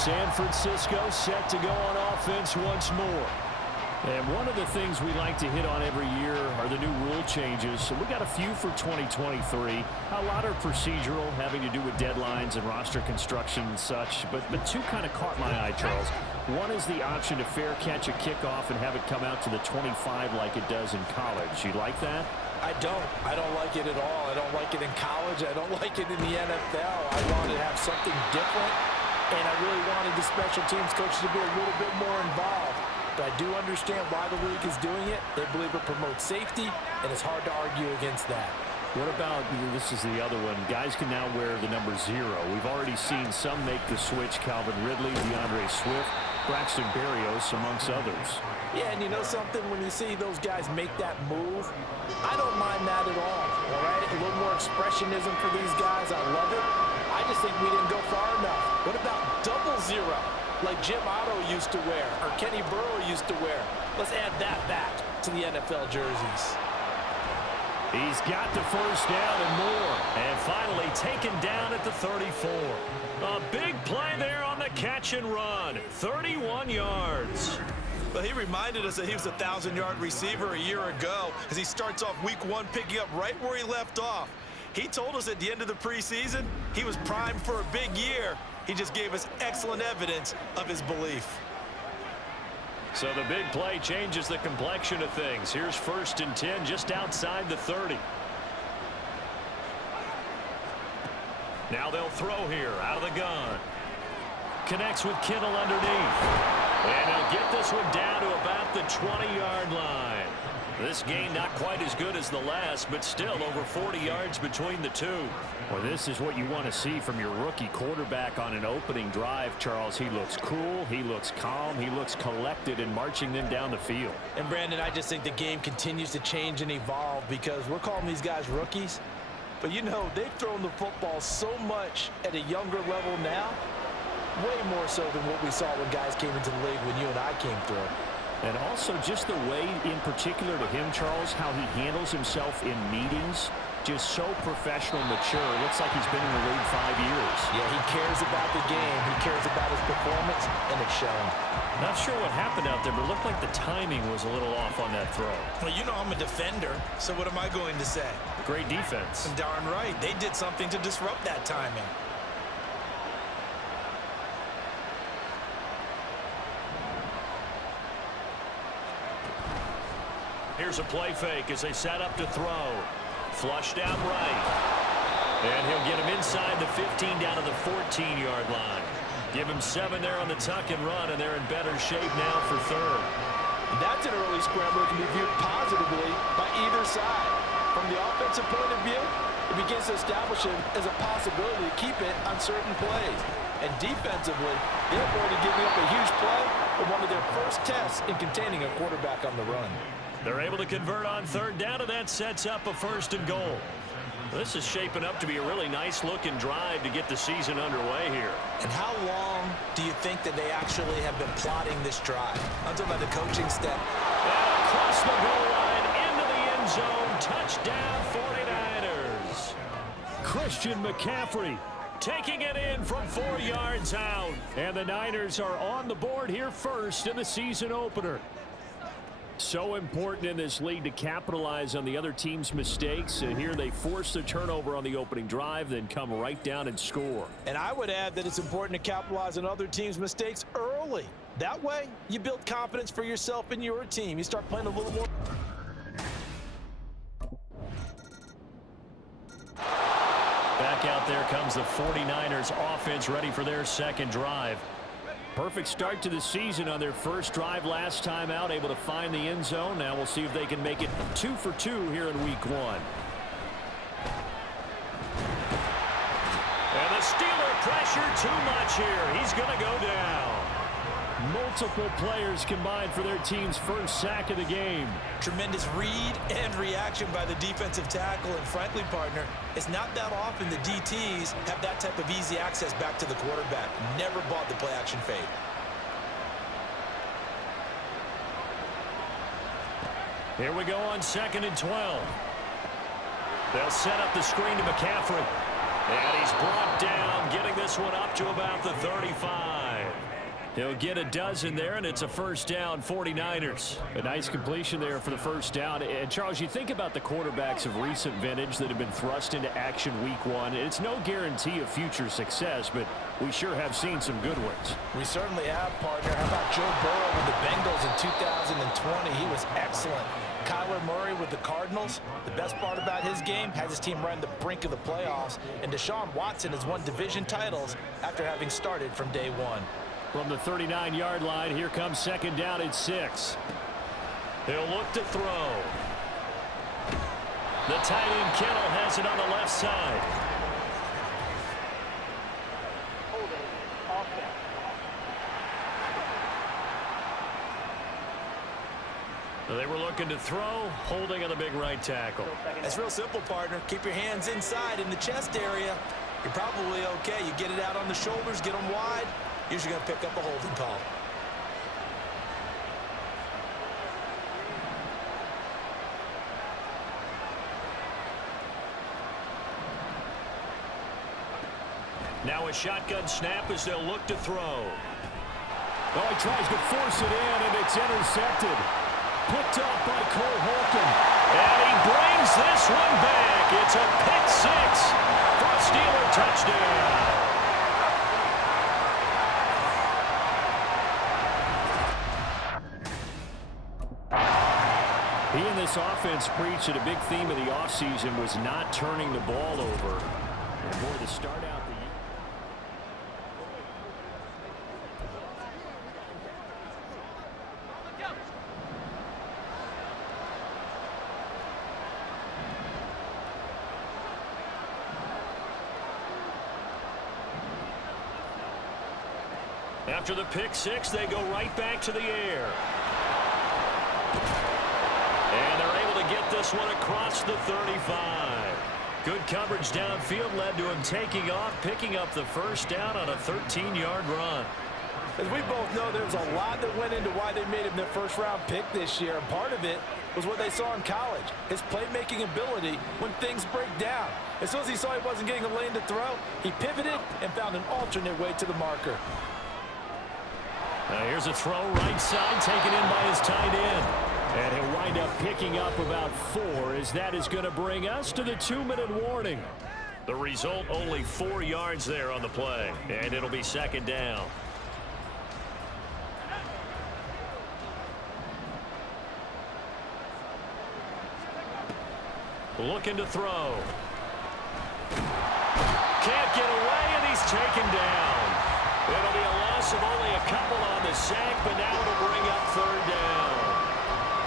San Francisco set to go on offense once more. And one of the things we like to hit on every year are the new rule changes. So we got a few for 2023. A lot are procedural, having to do with deadlines and roster construction and such. But two kind of caught my eye, Charles. One is the option to fair catch a kickoff and have it come out to the 25 like it does in college. You like that? I don't like it at all. I don't like it in college. I don't like it in the NFL. I wanted to have something different, and I really wanted the special teams coaches to be a little bit more involved. But I do understand why the league is doing it. They believe it promotes safety, and it's hard to argue against that. What about, this is the other one, guys can now wear the number 0. We've already seen some make the switch, Calvin Ridley, DeAndre Swift, Braxton Berrios, amongst others. Yeah, and you know something? When you see those guys make that move, I don't mind that at all right? A little more expressionism for these guys. I love it. I just think we didn't go far enough. What about double 0? Like Jim Otto used to wear, or Kenny Burrow used to wear. Let's add that back to the NFL jerseys. He's got the first down and more. And finally taken down at the 34. A big play there on the catch and run. 31 yards. But he reminded us that he was a 1,000-yard receiver a year ago as he starts off week 1 picking up right where he left off. He told us at the end of the preseason he was primed for a big year. He just gave us excellent evidence of his belief. So the big play changes the complexion of things. Here's 1st and 10 just outside the 30. Now they'll throw here out of the gun. Connects with Kittle underneath. And he'll get this one down to about the 20-yard line. This game not quite as good as the last, but still over 40 yards between the two. Well, this is what you want to see from your rookie quarterback on an opening drive, Charles. He looks cool, he looks calm, he looks collected in marching them down the field. And, Brandon, I just think the game continues to change and evolve because we're calling these guys rookies. But, you know, they've thrown the football so much at a younger level now, way more so than what we saw when guys came into the league when you and I came through. And also just the way, in particular to him, Charles, how he handles himself in meetings, just so professional, mature. It looks like he's been in the league 5 years. Yeah, he cares about the game. He cares about his performance, and it's showing. Not sure what happened out there, but it looked like the timing was a little off on that throw. Well, you know I'm a defender, so what am I going to say? Great defense. And darn right. They did something to disrupt that timing. Here's a play fake as they set up to throw. Flushed out right. And he'll get him inside the 15 down to the 14-yard line. Give him 7 there on the tuck and run, and they're in better shape now for 3rd. That's an early scramble that can be viewed positively by either side. From the offensive point of view, it begins to establish it as a possibility to keep it on certain plays. And defensively, they're going to give up a huge play for one of their first tests in containing a quarterback on the run. They're able to convert on 3rd down, and that sets up a 1st and goal. This is shaping up to be a really nice-looking drive to get the season underway here. And how long do you think that they actually have been plotting this drive? I'm talking about the coaching staff. And across the goal line, into the end zone, touchdown 49ers. Christian McCaffrey taking it in from 4 yards out. And the Niners are on the board here first in the season opener. So important in this league to capitalize on the other team's mistakes. And here they force the turnover on the opening drive, then come right down and score. And I would add that it's important to capitalize on other teams' mistakes early. That way, you build confidence for yourself and your team. You start playing a little more. Back out there comes the 49ers offense ready for their second drive. Perfect start to the season on their first drive last time out, able to find the end zone. Now we'll see if they can make it 2 for 2 here in week 1. And the Steeler pressure too much here. He's going to go down. Multiple players combined for their team's first sack of the game. Tremendous read and reaction by the defensive tackle. And frankly, partner, it's not that often the DTs have that type of easy access back to the quarterback. Never bought the play action fade. Here we go on 2nd and 12. They'll set up the screen to McCaffrey. And he's brought down, getting this one up to about the 35. He'll get a dozen there, and it's a first down, 49ers. A nice completion there for the first down. And, Charles, you think about the quarterbacks of recent vintage that have been thrust into action week one. It's no guarantee of future success, but we sure have seen some good ones. We certainly have, partner. How about Joe Burrow with the Bengals in 2020? He was excellent. Kyler Murray with the Cardinals. The best part about his game has his team right on the brink of the playoffs. And Deshaun Watson has won division titles after having started from day one. From the 39-yard line, here comes second down at 6. He'll look to throw. The tight end Kittle has it on the left side. They were looking to throw, holding on the big right tackle. It's real simple, partner. Keep your hands inside in the chest area. You're probably okay. You get it out on the shoulders, get them wide. Usually going to pick up a holding call. Now a shotgun snap as they'll look to throw. Oh, he tries to force it in, and it's intercepted. Picked up by Cole Holcomb. And he brings this one back. It's a pick six for a Steeler touchdown. He and this offense preached that a big theme of the offseason was not turning the ball over. And boy, to start out the year. After the pick six, they go right back to the air. And they're able to get this one across the 35. Good coverage downfield led to him taking off, picking up the first down on a 13-yard run. As we both know, there's a lot that went into why they made him their first-round pick this year. And part of it was what they saw in college, his playmaking ability when things break down. As soon as he saw he wasn't getting a lane to throw, he pivoted and found an alternate way to the marker. Now here's a throw right side taken in by his tight end. And he'll wind up picking up about 4 as that is going to bring us to the 2-minute warning. The result, only 4 yards there on the play. And it'll be second down. Looking to throw. Can't get away, and he's taken down. It'll be a loss of only a couple on the sack, but now it'll bring up third down.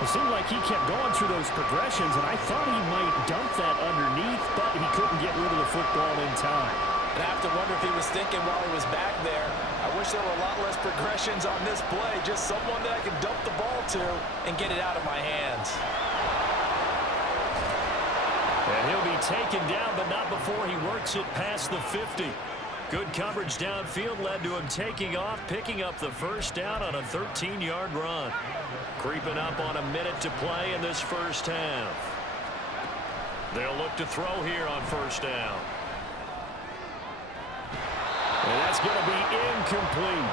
It seemed like he kept going through those progressions, and I thought he might dump that underneath, but he couldn't get rid of the football in time. And I have to wonder if he was thinking while he was back there, I wish there were a lot less progressions on this play, just someone that I can dump the ball to and get it out of my hands. And he'll be taken down, but not before he works it past the 50. Good coverage downfield led to him taking off, picking up the first down on a 13-yard run. Creeping up on a minute to play in this first half. They'll look to throw here on first down. And that's going to be incomplete.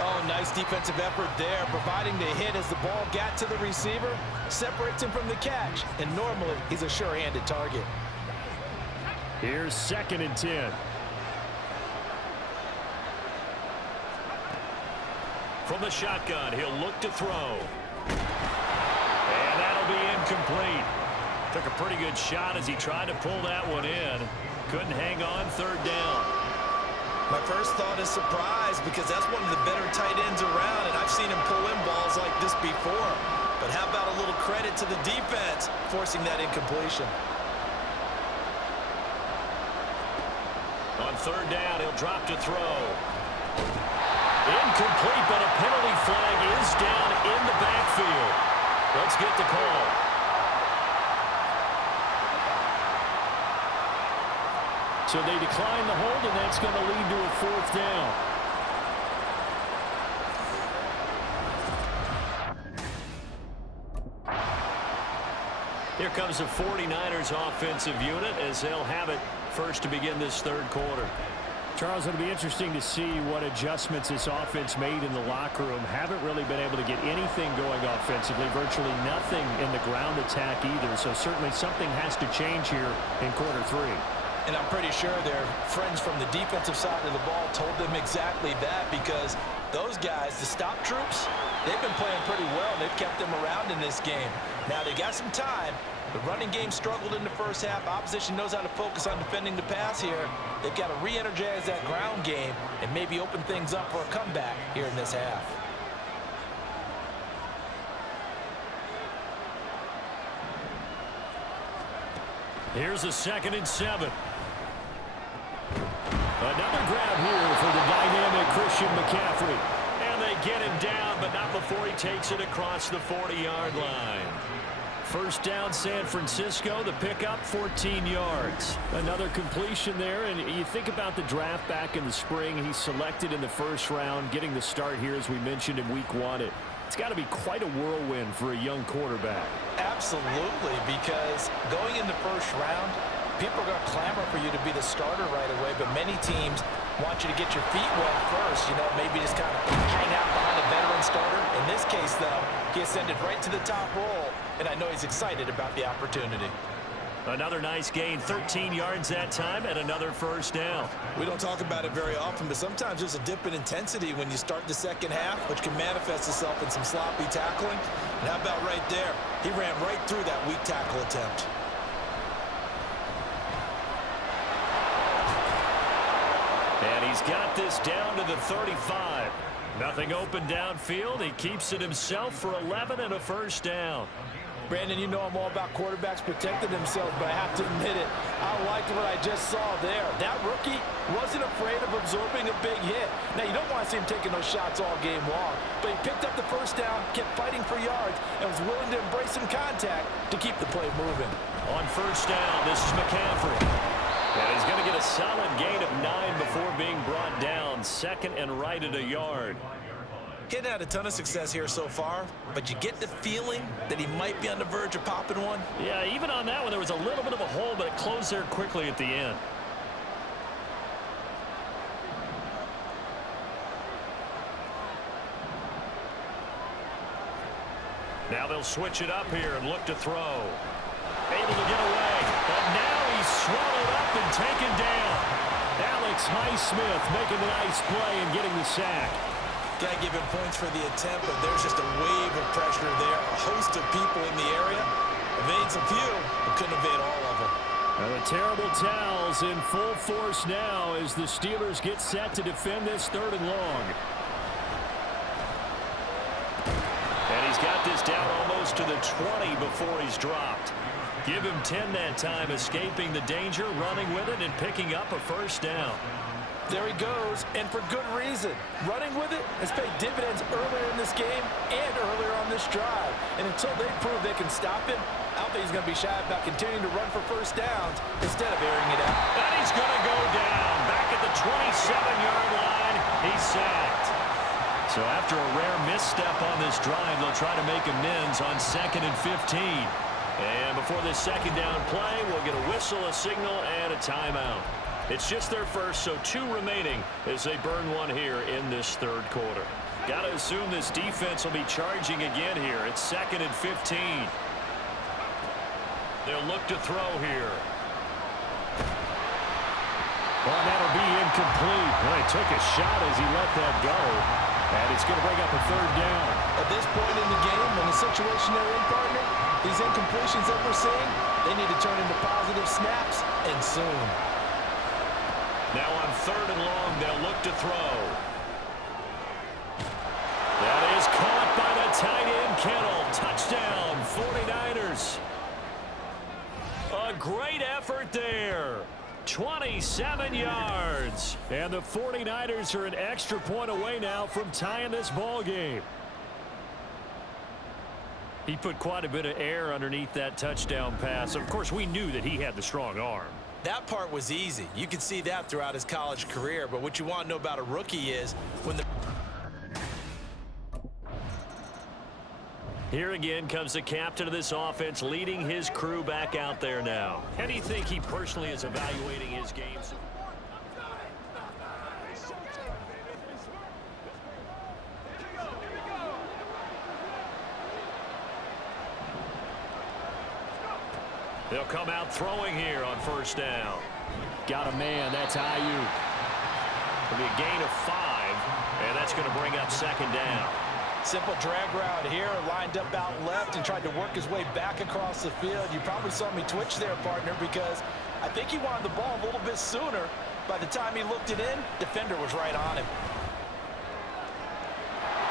Oh, nice defensive effort there, providing the hit as the ball got to the receiver, separates him from the catch, and normally he's a sure-handed target. Here's 2nd and 10. From the shotgun, he'll look to throw. And that'll be incomplete. Took a pretty good shot as he tried to pull that one in. Couldn't hang on, third down. My first thought is surprise because that's one of the better tight ends around, and I've seen him pull in balls like this before. But how about a little credit to the defense forcing that incompletion? On third down, he'll drop to throw. Incomplete, but a penalty flag is down in the backfield. Let's get the call. So they decline the hold, and that's going to lead to a 4th down. Here comes the 49ers offensive unit as they'll have it first to begin this third quarter. Charles, it'll be interesting to see what adjustments this offense made in the locker room. Haven't really been able to get anything going offensively, virtually nothing in the ground attack either. So certainly something has to change here in quarter three. And I'm pretty sure their friends from the defensive side of the ball told them exactly that, because those guys, the stop troops, they've been playing pretty well. They've kept them around in this game. Now they got some time. The running game struggled in the first half. Opposition knows how to focus on defending the pass here. They've got to re-energize that ground game and maybe open things up for a comeback here in this half. Here's a 2nd and 7. Another grab here for the dynamic Christian McCaffrey. And they get him down, but not before he takes it across the 40-yard line. First down, San Francisco. The pickup, 14 yards. Another completion there, and you think about the draft back in the spring. He's selected in the first round, getting the start here, as we mentioned, in week 1. It's got to be quite a whirlwind for a young quarterback. Absolutely, because going in the first round, people are going to clamor for you to be the starter right away, but many teams want you to get your feet wet first, maybe just kind of hang out behind a veteran starter. In this case, though, he ascended right to the top role, and I know he's excited about the opportunity. Another nice gain, 13 yards that time, and another first down. We don't talk about it very often, but sometimes there's a dip in intensity when you start the second half, which can manifest itself in some sloppy tackling. And how about right there? He ran right through that weak tackle attempt. And he's got this down to the 35. Nothing open downfield. He keeps it himself for 11 and a first down. Brandon, you know I'm all about quarterbacks protecting themselves, but I have to admit it, I liked what I just saw there. That rookie wasn't afraid of absorbing a big hit. Now, you don't want to see him taking those shots all game long, but he picked up the first down, kept fighting for yards, and was willing to embrace some contact to keep the play moving. On first down, this is McCaffrey. And he's going to get a solid gain of 9 before being brought down. 2nd and right at a yard. He hadn't had a ton of success here so far, but you get the feeling that he might be on the verge of popping one. Yeah, even on that one, there was a little bit of a hole, but it closed there quickly at the end. Now they'll switch it up here and look to throw. Able to get away, but now he's swallowed up and taken down. Alex Highsmith making the nice play and getting the sack. Got to give him points for the attempt, but there's just a wave of pressure there. A host of people in the area. Evades a few, but couldn't evade all of them. And the terrible towels in full force now as the Steelers get set to defend this 3rd and long. And he's got this down almost to the 20 before he's dropped. Give him 10 that time, escaping the danger, running with it, and picking up a first down. There he goes, and for good reason. Running with it has paid dividends earlier in this game and earlier on this drive. And until they prove they can stop him, I don't think he's going to be shy about continuing to run for first downs instead of airing it out. And he's going to go down. Back at the 27-yard line, he's sacked. So after a rare misstep on this drive, they'll try to make amends on 2nd and 15. And before this second down play, we'll get a whistle, a signal, and a timeout. It's just their first, so 2 remaining as they burn one here in this 3rd quarter. Got to assume this defense will be charging again here. It's 2nd and 15. They'll look to throw here. Well, that'll be incomplete. Well, he took a shot as he let that go. And it's going to bring up a 3rd down. At this point in the game, in the situation they're in, partner, these incompletions that we're seeing, they need to turn into positive snaps, and soon. Now on 3rd and long, they'll look to throw. That is caught by the tight end, Kittle. Touchdown, 49ers. A great effort there. 27 yards. And the 49ers are an extra point away now from tying this ball game. He put quite a bit of air underneath that touchdown pass. Of course, we knew that he had the strong arm. That part was easy. You could see that throughout his college career. But what you want to know about a rookie is when the... Here again comes the captain of this offense, leading his crew back out there now. How do you think he personally is evaluating his games? They'll come out throwing here on first down. Got a man. That's Ayuk. It'll be a gain of 5, and that's going to bring up second down. Simple drag route here, lined up out left and tried to work his way back across the field. You probably saw me twitch there, partner, because I think he wanted the ball a little bit sooner. By the time he looked it in, defender was right on him.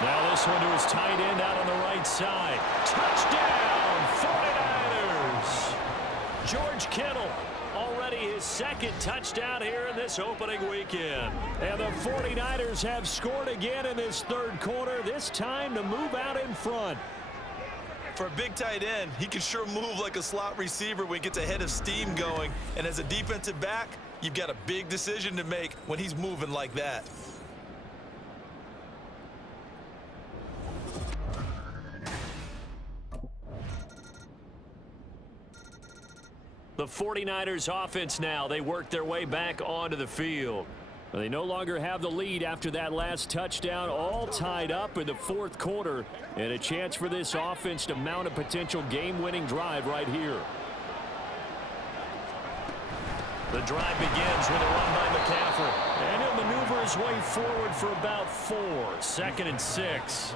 Now this one to his tight end out on the right side. Touchdown, 49ers! George Kittle, already his second touchdown here in this opening weekend. And the 49ers have scored again in this third quarter, this time to move out in front. For a big tight end, he can sure move like a slot receiver when he gets a head of steam going. And as a defensive back, you've got a big decision to make when he's moving like that. The 49ers offense now, they work their way back onto the field. They no longer have the lead after that last touchdown, all tied up in the fourth quarter, and a chance for this offense to mount a potential game-winning drive right here. The drive begins with a run by McCaffrey. And he'll maneuver his way forward for about 4. 2nd and 6.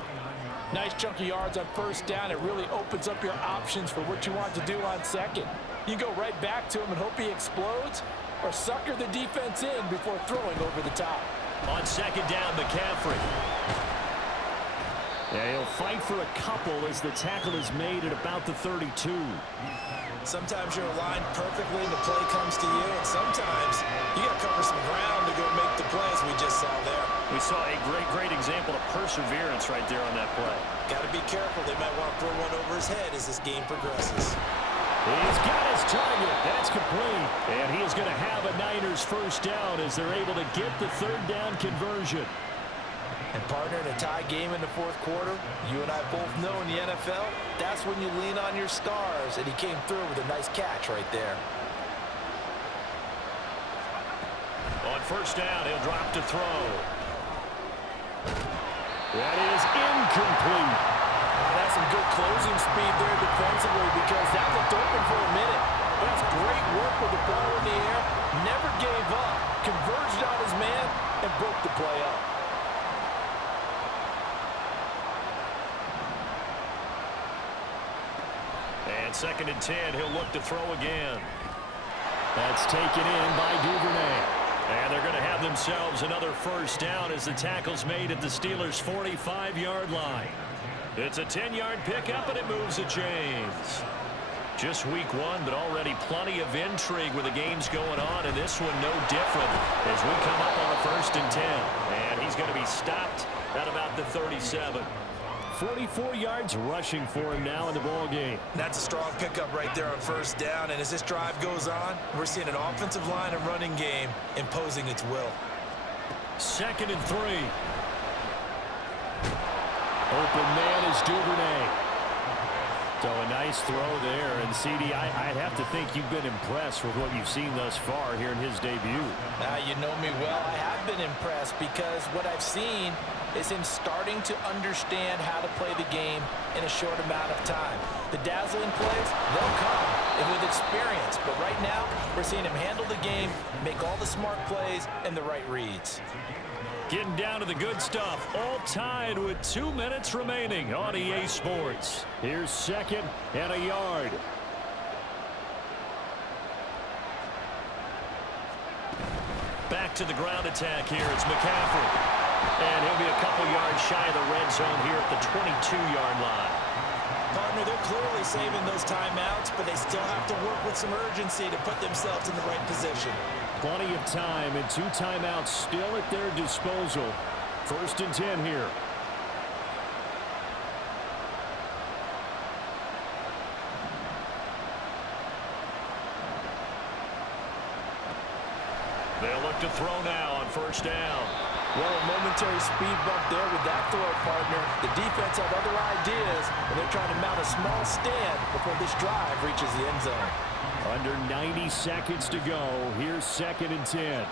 Nice chunk of yards on first down. It really opens up your options for what you want to do on second. You go right back to him and hope he explodes, or sucker the defense in before throwing over the top. On second down, McCaffrey. Yeah, he'll fight for a couple as the tackle is made at about the 32. Sometimes you're aligned perfectly and the play comes to you, and sometimes you got to cover some ground to go make the play, as we just saw there. We saw a great example of perseverance right there on that play. Got to be careful. They might want to throw one over his head as this game progresses. He's got his target. That's complete. And he is going to have a Niners first down as they're able to get the third down conversion. And partner, in a tie game in the fourth quarter, you and I both know in the NFL, that's when you lean on your stars, and he came through with a nice catch right there. On first down, he'll drop to throw. That is incomplete. That's some good closing speed there defensively, because that looked open for a minute. That's great work with the ball in the air. Never gave up. Converged on his man and broke the play up. And 2nd and 10, he'll look to throw again. That's taken in by Duvernay. And they're going to have themselves another first down as the tackle's made at the Steelers' 45-yard line. It's a 10-yard pickup, and it moves the chains. Just week 1, but already plenty of intrigue with the games going on, and this one no different as we come up on a 1st and 10. And he's going to be stopped at about the 37. 44 yards rushing for him now in the ball game. That's a strong pickup right there on first down, and as this drive goes on, we're seeing an offensive line and running game imposing its will. 2nd and 3. Open man is Duvernay. So a nice throw there, and CD, I'd have to think you've been impressed with what you've seen thus far here in his debut. You know me well. I have been impressed because what I've seen is him starting to understand how to play the game in a short amount of time. The dazzling plays, they'll come, and with experience. But right now, we're seeing him handle the game, make all the smart plays, and the right reads. Getting down to the good stuff, all tied with 2 minutes remaining on EA Sports. Here's 2nd and a yard. Back to the ground attack here. It's McCaffrey. And he'll be a couple yards shy of the red zone here at the 22-yard line. Partner, they're clearly saving those timeouts, but they still have to work with some urgency to put themselves in the right position. Plenty of time and 2 timeouts still at their disposal. 1st and 10 here. They'll look to throw now on first down. Well, a momentary speed bump there with that throw, partner. The defense have other ideas, and they're trying to mount a small stand before this drive reaches the end zone. Under 90 seconds to go. Here's 2nd and 10.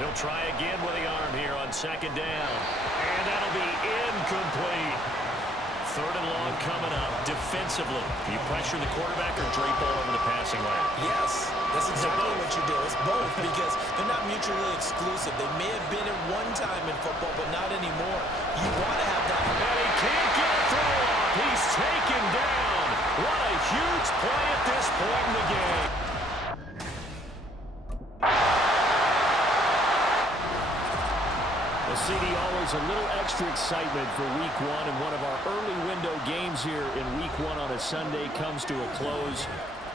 He'll try again with the arm here on 2nd down. And that'll be incomplete. 3rd and long coming up. Defensively, do you pressure the quarterback or drape all over the passing lane? Yes, that's exactly what you do. It's both because they're not mutually exclusive. They may have been at one time in football, but not anymore. You want to have that. And he can't get a throw off. He's taken down. What a huge play at this point in the game. Well, CD, always a little extra excitement for Week 1, and one of our early window games here in Week 1 on a Sunday comes to a close.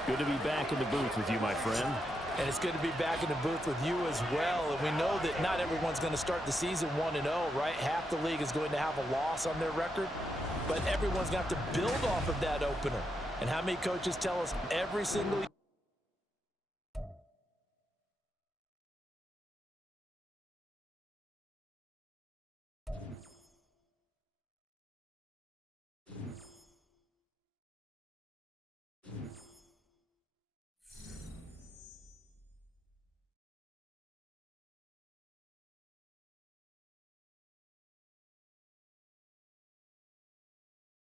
Good to be back in the booth with you, my friend. And it's good to be back in the booth with you as well. And we know that not everyone's going to start the season 1-0, right? Half the league is going to have a loss on their record. But everyone's going to have to build off of that opener. And how many coaches tell us every single